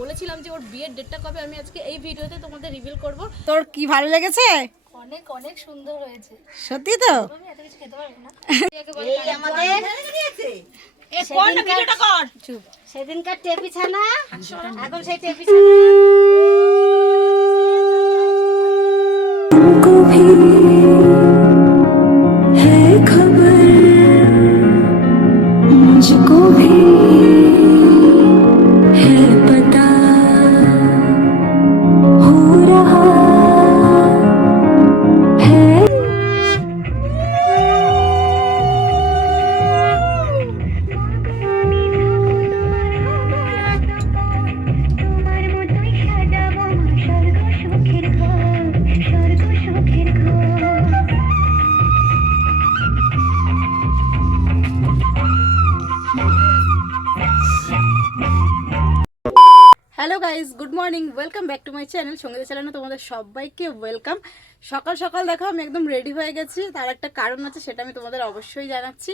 বলেছিলাম যে ওর বিয়ের ডেটটা কবে, আমি আজকে এই ভিডিওতে তোমাদের রিভিল করব। তোর কি ভালো লেগেছে? অনেক অনেক সুন্দর হয়েছে। সত্যি তো? আমি এত কিছু খেতে পারবো না। সেদিনকার টেপি ছানা, এখন সেই টেপি ছানা मुझको भी है पता हो रहा है। তোমার মতোই সাজাবো স্বর্গ সুখের ঘর, স্বর্গ সুখের ঘর। Hello guys, good morning, welcome back to my channel. Sangeeta চ্যানেলে তোমাদের সবাইকে ওয়েলকাম। সকাল সকাল দেখো আমি একদম রেডি হয়ে গেছি, তার একটা কারণ আছে, সেটা আমি তোমাদের অবশ্যই জানাচ্ছি।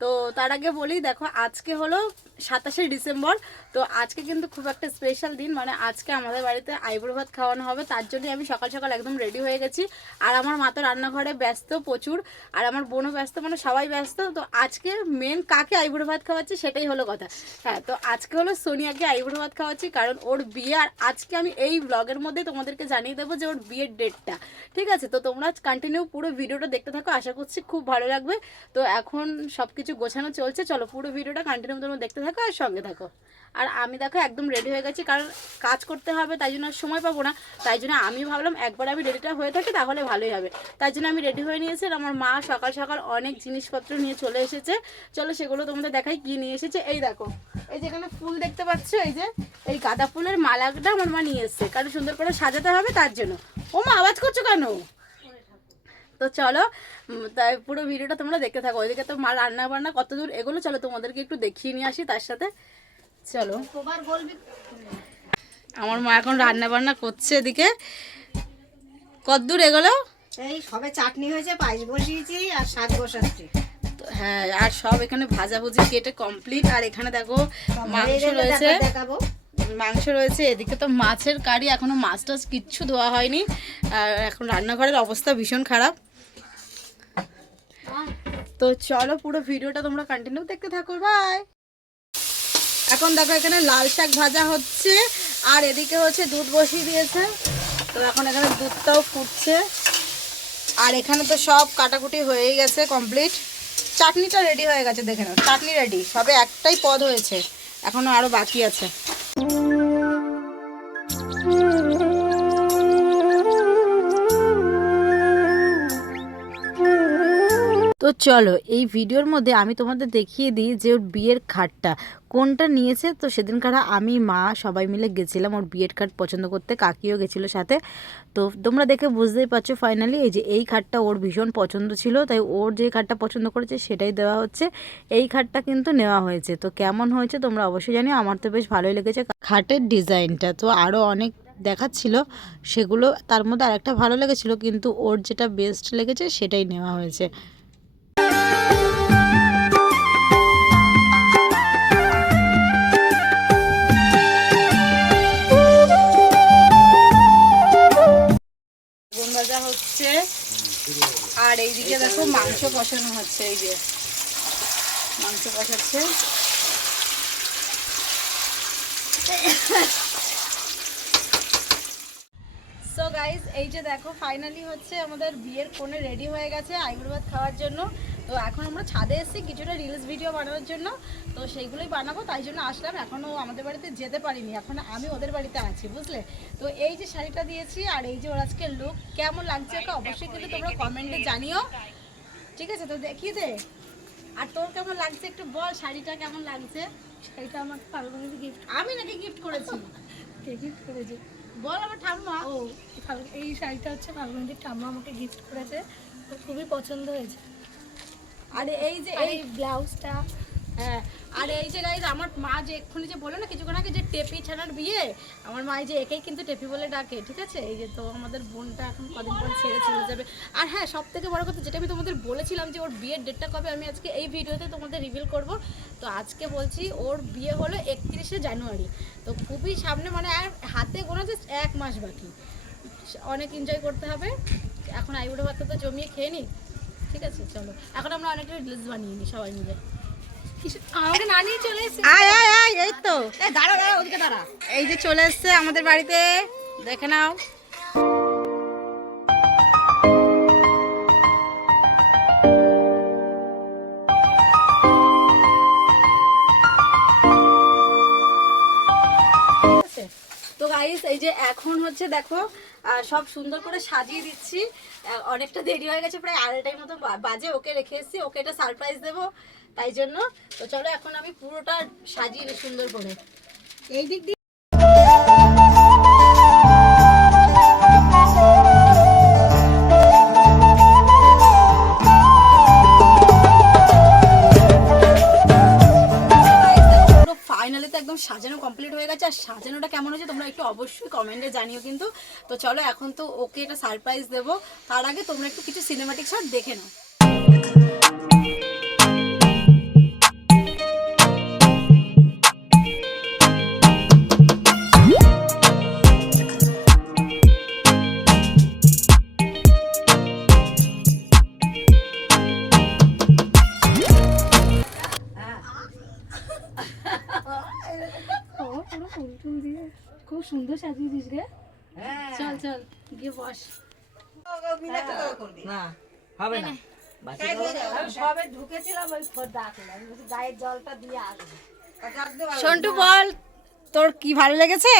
তো তার আগে বলি, দেখো আজকে হলো 27শে ডিসেম্বর। তো আজকে কিন্তু খুব একটা স্পেশাল দিন, মানে আজকে আমাদের বাড়িতে আইবুড়ো ভাত খাওয়ানো হবে। তার জন্যই আমি সকাল সকাল একদম রেডি হয়ে গেছি। আর আমার মা তো রান্নাঘরে ব্যস্ত প্রচুর, আর আমার বোনও ব্যস্ত, মানে সবাই ব্যস্ত। তো আজকে মেন কাকে আইবুড়ো ভাত খাওয়াচ্ছি সেটাই হলো কথা। হ্যাঁ, তো আজকে হলো সোনিয়াকে আইবুড়ো ভাত খাওয়াচ্ছি, কারণ ওর বিয়ে। আর আজকে আমি এই ব্লগের মধ্যে তোমাদেরকে জানিয়ে দেবো যে ওর বিয়ের ডেটটা। ঠিক আছে, তো তোমরা কন্টিনিউ পুরো ভিডিওটা দেখতে থাকো, আশা করছি খুব ভালো লাগবে। তো এখন সব কিছু গোছানো চলছে, চলো পুরো ভিডিওটা কন্টিনিউ তোমরা দেখতে থাকো আর সঙ্গে থাকো। আর আমি দেখো একদম রেডি হয়ে গেছি, কারণ কাজ করতে হবে, তাই জন্য সময় পাবো না। তাই জন্য আমি ভাবলাম একবার আমি রেডিটা হয়ে থাকি তাহলে ভালোই হবে। তাই জন্য আমি রেডি হয়ে নিয়েছি। আর আমার মা সকাল সকাল অনেক জিনিসপত্র নিয়ে চলে এসেছে। চলো সেগুলো তোমাদের দেখাই কি নিয়ে এসেছে। এই দেখো, এই যেখানে ফুল দেখতে পাচ্ছ, এই যে এই গাঁদা ফুলের মালাটা আমার মা নিয়ে এসছে, কারণ সুন্দর করে সাজাতে হবে তার জন্য। ও মা, আওয়াজ করছো কেন? তো চলো, তাই পুরো ভিডিওটা তোমরা দেখতে থাকো। ওইদিকে তো মা রান্না বান্না কত দূর এগুলো, চলো তোমাদেরকে একটু দেখিয়ে নিয়ে আসি তার সাথে। চলো, আমার মা এখন রান্না বান্না করছে এদিকে। কত দূর এগুলো? এই সবে চাটনি হয়েছে, পায়েস বসিয়েছি আর শাক বসাচ্ছি। হ্যাঁ, আর সব এখানে ভাজাভুজি কেটে কমপ্লিট। আর এখানে দেখো মাংস রয়েছে, দেখাবো মাংস রয়েছে। এদিকে তো মাছের কারি, এখনো মাছ টাছ কিচ্ছু ধোয়া হয়নি। আর এখন রান্নাঘরের অবস্থা ভীষণ খারাপ। তো চলো পুরো ভিডিওটা তোমরা কন্টিনিউ দেখতে থাকো, বাই। এখন দেখো এখানে লাল শাক ভাজা হচ্ছে, আর এদিকে হচ্ছে দুধ বসিয়ে দিয়েছে। তো এখন এখানে দুধটাও ফুটছে, আর এখানে তো সব কাটাকুটি হয়েই গেছে কমপ্লিট। চাটনিটা রেডি হয়ে গেছে, দেখে নাও চাটনি রেডি, সবে একটাই পদ হয়েছে, এখনো আরো বাকি আছে। তো চলো এই ভিডিওর মধ্যে আমি তোমাদের দেখিয়ে দিই যে ওর বিয়ের খাটটা কোনটা নিয়েছে। তো সেদিনকার আমি মা সবাই মিলে গেছিলাম ওর বিয়ের খাট পছন্দ করতে, কাকিও গেছিলো সাথে। তো তোমরা দেখে বুঝতেই পারছো ফাইনালি এই যে এই খাটটা ওর ভীষণ পছন্দ ছিল, তাই ওর যে খাটটা পছন্দ করেছে সেটাই দেওয়া হচ্ছে। এই খাটটা কিন্তু নেওয়া হয়েছে। তো কেমন হয়েছে তোমরা অবশ্যই জানিও, আমার তো বেশ ভালোই লেগেছে খাটের ডিজাইনটা। তো আরও অনেক দেখাচ্ছিল সেগুলো, তার মধ্যে আরেকটা ভালো লেগেছিলো, কিন্তু ওর যেটা বেস্ট লেগেছে সেটাই নেওয়া হয়েছে। ভাজা হচ্ছে, আর এইদিকে দেখো মাংস কষানো হচ্ছে। এই যে মাংস কষাচ্ছে। সো গাইজ, এই যে দেখো ফাইনালি হচ্ছে আমাদের বিয়ের কোণে রেডি হয়ে গেছে আইবুড়ো ভাত খাওয়ার জন্য। তো এখন আমরা ছাদে এসেছি কিছুটা রিলস ভিডিও বানানোর জন্য, তো সেইগুলোই বানাবো, তাই জন্য আসলাম। এখনও আমাদের বাড়িতে যেতে পারিনি, এখন আমি ওদের বাড়িতে আছি, বুঝলে। তো এই যে শাড়িটা দিয়েছি, আর এই যে ওর আজকে লুক কেমন লাগছে ওকে অবশ্যই কিন্তু তোমরা কমেন্টে জানিও, ঠিক আছে? তো দেখিয়ে দে, আর তোর কেমন লাগছে একটু বল, শাড়িটা কেমন লাগছে? শাড়িটা আমাকে ফাল্গুনিতে গিফট, আমি নাকি গিফট করেছি? কে গিফট করেছে? বল আমার ঠাম্মা। ও, এই শাড়িটা হচ্ছে ফাল্গুনিতে ঠাম্মা আমাকে গিফট করেছে, তো খুবই পছন্দ হয়েছে। আর এই যে এই ব্লাউজটা হ্যাঁ, আর এই যে গাইজ আমার মা যে এক্ষুনি যে বললো না কিছুক্ষণ আগে যে টেপি ছানার বিয়ে, আমার মা এই যে একেই কিন্তু টেপি বলে ডাকে, ঠিক আছে। এই যে তো আমাদের বোনটা এখন কদিন পর ছেড়ে চলে যাবে। আর হ্যাঁ, সব থেকে বড় কথা যেটা আমি তোমাদের বলেছিলাম যে ওর বিয়ের ডেটটা কবে, আমি আজকে এই ভিডিওতে তোমাদের রিভিল করব। তো আজকে বলছি ওর বিয়ে হলো 31শে জানুয়ারি। তো খুবই সামনে, মানে আর হাতে গোনা জাস্ট 1 মাস বাকি। অনেক এনজয় করতে হবে। এখন আইবুড়ো ভাতটা তো জমিয়ে খেয়ে নিই, ঠিক আছে। চলো এখন আমরা অনেকটা রিলস বানিয়ে নিই সবাই মিলে। আমাকে না নিয়ে চলে এসেছে। আয় আয় আয়, এই তো দাঁড়া দাঁড়া, ওদিকে দাঁড়া। এই যে চলে এসছে আমাদের বাড়িতে, দেখে নাও। তো গাইস এই যে এখন হচ্ছে দেখো সব সুন্দর করে সাজিয়ে দিচ্ছি। অনেকটা দেরি হয়ে গেছে, প্রায় 2:30টার মতো বাজে। ওকে রেখে এসেছি, ওকে এটা সারপ্রাইজ দেবো তাই জন্য। তো চলো এখন আমি পুরোটা সাজিয়ে দিই সুন্দর করে। এই দিক দিয়ে ফাইনালি তো একদম সাজানো কমপ্লিট হয়ে গেছে। আর সাজানোটা কেমন হয়েছে তোমরা একটু অবশ্যই কমেন্টে জানিও কিন্তু। তো চলো এখন তো ওকে এটা সারপ্রাইজ দেবো, তার আগে তোমরা একটু কিছু সিনেমাটিক শট দেখে নাও। খুব সুন্দর সাজিয়ে দিস রে। চল চল গিয়ে বস। না হবে না, সবে ঢুকেছিলাম, ওই ডাকলাম গায়ের জলটা দিয়ে আসবো। সন্টু বল, তোর কি ভালো লেগেছে?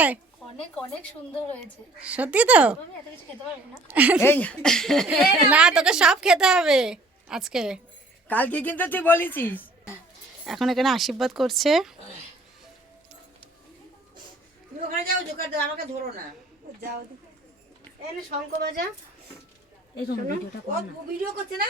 অনেক অনেক সুন্দর হয়েছে। সত্যি তো? আমি এত কিছু খেতে পারবো না। এই না, তোকে সব খেতে হবে আজকে। কালকে কিন্তু তুই বলেছিস। এখন এখানে আশীর্বাদ করছে। তুমি ওখানে যাও, জোকার দাও, আমাকে ধরো না। যাও এনে শঙ্খ বাজা। এই শোনো, ভিডিওটা ও ভিডিও করছে না।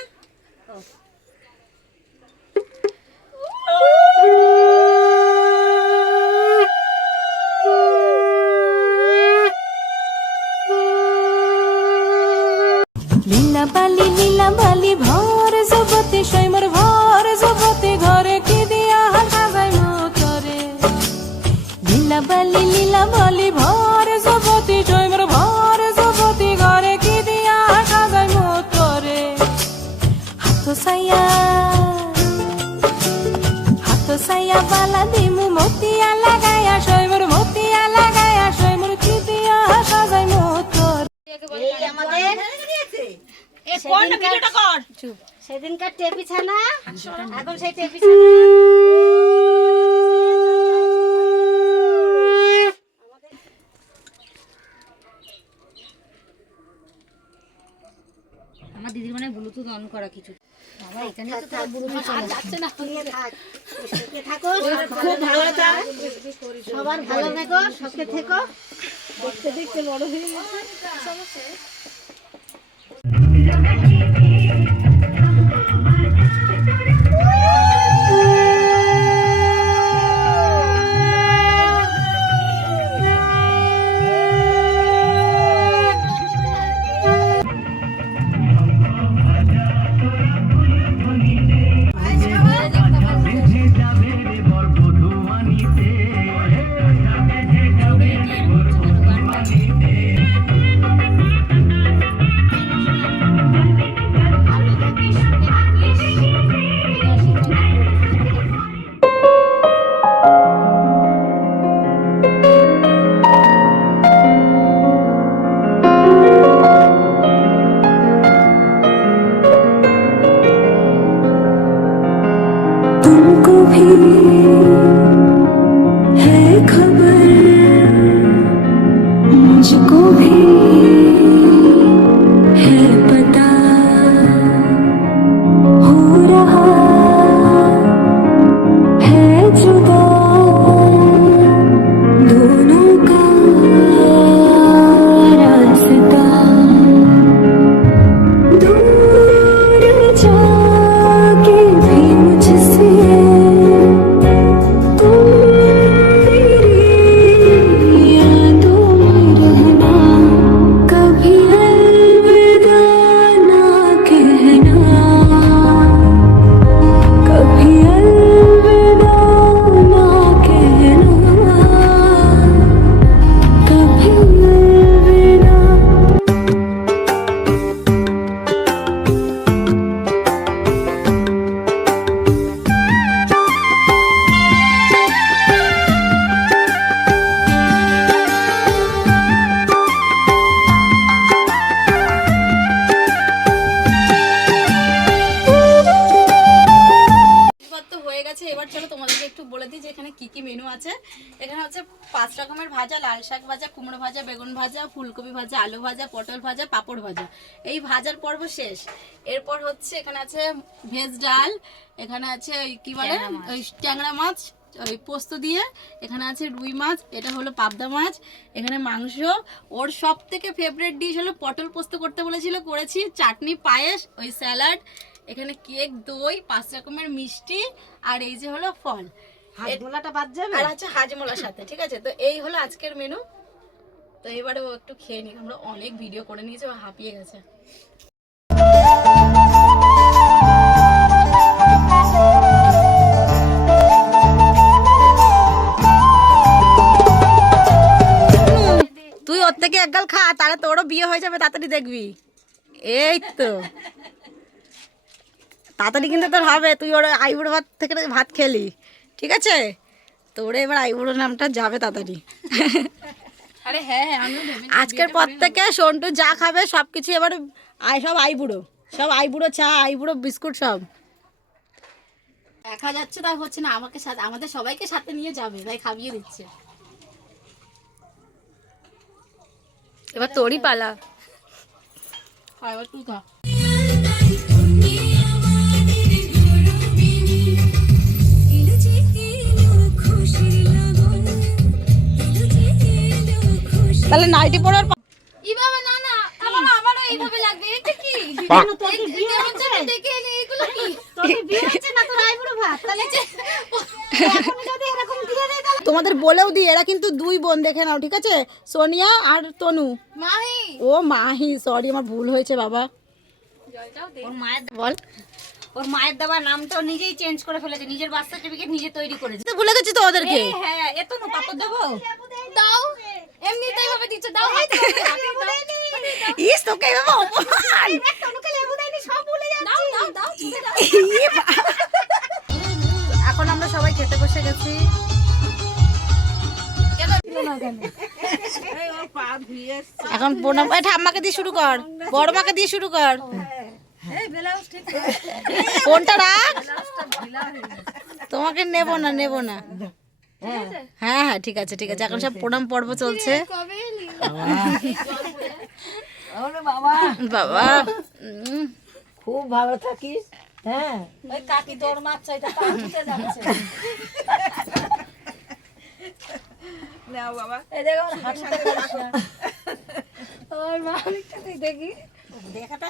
লীলা বালি ভর জগতে সৈমর ভর জগতে ঘরে কি দিয়া সাজাই মতরে। লীলা বালি ভর জগতে সৈমর ভর জগতে ঘরে কি দিয়া সাজাই মতরে। হাত সাইয়া বালা দিমু মতিয়া লাগায়া সৈমর মতিয়া লাগায়া সৈমর কি দিয়া সাজাই মতরে। এই আমাদের সেদিনকার টেপি ছানা, এখন সেই টেপি ছানা আমার দিদির মানে ব্লুটুথ অন করা কিছু। বাবা এখানে তো থাক, ব্লুটুথ যাচ্ছে না। নিয়ে থাক, সুখে থাকো, খুব ভালো থাক, সবার ভালো থেকো, সুখে থেকো। দেখতে দেখতে বড় হয়ে গেছে। আছে। এখানে হচ্ছে 5 রকমের ভাজা, লাল শাক ভাজা, কুমড়ো ভাজা, বেগুন ভাজা, ফুলকপি ভাজা, আলু ভাজা, পটল ভাজা, পাঁপড় ভাজা। এই ভাজার পর্ব শেষ। এরপর হচ্ছে এখানে আছে ভেজ ডাল, এখানে আছে ওই কি বলে ওই ট্যাংরা মাছ ওই পোস্ত দিয়ে, এখানে আছে রুই মাছ, এটা হলো পাবদা মাছ, এখানে মাংস। ওর সব থেকে ফেভারিট ডিশ হলো পটল পোস্ত করতে বলেছিল, করেছি, চাটনি, পায়েস, ওই স্যালাড, এখানে কেক, দই, 5 রকমের মিষ্টি, আর এই যে হলো ফল, হাজমোলাটা বাদ যাবে আর আছে হাজমোলার সাথে। ঠিক আছে, তো এই হলো আজকের মেনু। তো এবারে ও একটু খেয়ে নিই, আমরা অনেক ভিডিও করে নিয়েছি, ও হাঁপিয়ে গেছে। তুই ওর থেকে এক গাল খা, তাহলে তোরও বিয়ে হয়ে যাবে তাড়াতাড়ি, দেখবি। এই তো তাড়াতাড়ি কিন্তু তোর হবে, তুই ওর আইবুড়ো ভাত থেকে ভাত খেলি, ঠিক আছে? তোরে এবার আইবুড়ো নামটা যাবে তাড়াতাড়ি। আরে হ্যাঁ হ্যাঁ আমিও ভেবে আজকের পর থেকে সন্টু যা খাবে সব কিছু এবার সব আইবুড়ো, সব আইবুড়ো চা, আইবুড়ো বিস্কুট সব। একা যাচ্ছে তাই হচ্ছে না, আমাকে সাথে, আমাদের সবাইকে সাথে নিয়ে যাবে, তাই খাইয়ে দিচ্ছে। এবার তোরই পালা। এবার তুই খা। তাহলে নাইটি পরার ই বাবা না না, আমারও এইভাবে লাগবে। এটা কি? তোর কি বিয়ে হচ্ছে না? দেখে এগুলো কি? তোর কি বিয়ে হচ্ছে না তোর আইবুড়ো ভাত? তাহলে এখন যদি এরকম দিয়ে দেয় তাহলে তোমাদের বলেও দিই, এরা কিন্তু 2 বোন, দেখে নাও, ঠিক আছে? সোনিয়া আর তনু। মাহি ও মাহি, সরি আমার ভুল হয়েছে বাবা। ওর মায়ের বল। ওর মায়ের দেওয়া নাম তো নিজেই চেঞ্জ করে ফেলেছে, নিজের বার্থ সার্টিফিকেট নিজে তৈরি করেছে। তো ভুলে গেছি তো ওদেরকে। হ্যাঁ, এত না পাপড় দেবো। দাও, এমনিতেই ভাবে দিচ্ছ, দাও হাত ইস তোকে বাবা অপমান। তনুকে লেবু দেয়নি, সব ভুলে যাচ্ছি। দাও দাও এখন আমরা সবাই খেতে বসে গেছি। এখন বোনা ঠাম্মাকে দিয়ে শুরু কর, বড় মাকে দিয়ে শুরু কর। কোনটা রাখ, তোমাকে নেব না, নেব না। হ্যাঁ হ্যাঁ ঠিক আছে ঠিক আছে, এখন সব প্রণাম পর্ব চলছে। কবে এলি? বাবা খুব ভালো থাকিস। হ্যাঁ, ওই কাকি তোর মাছ চাইটা কাকিতে যাচ্ছে। নাও বাবা। এই দেখো হাঁটুতে করিস না। ওর মালিকটা দেখি দেখাটা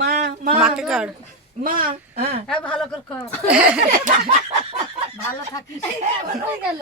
মা মা মাকে কর। মা। হ্যাঁ, হ্যাঁ ভালো করে কর। ভালো থাকিস। হয়ে গেল।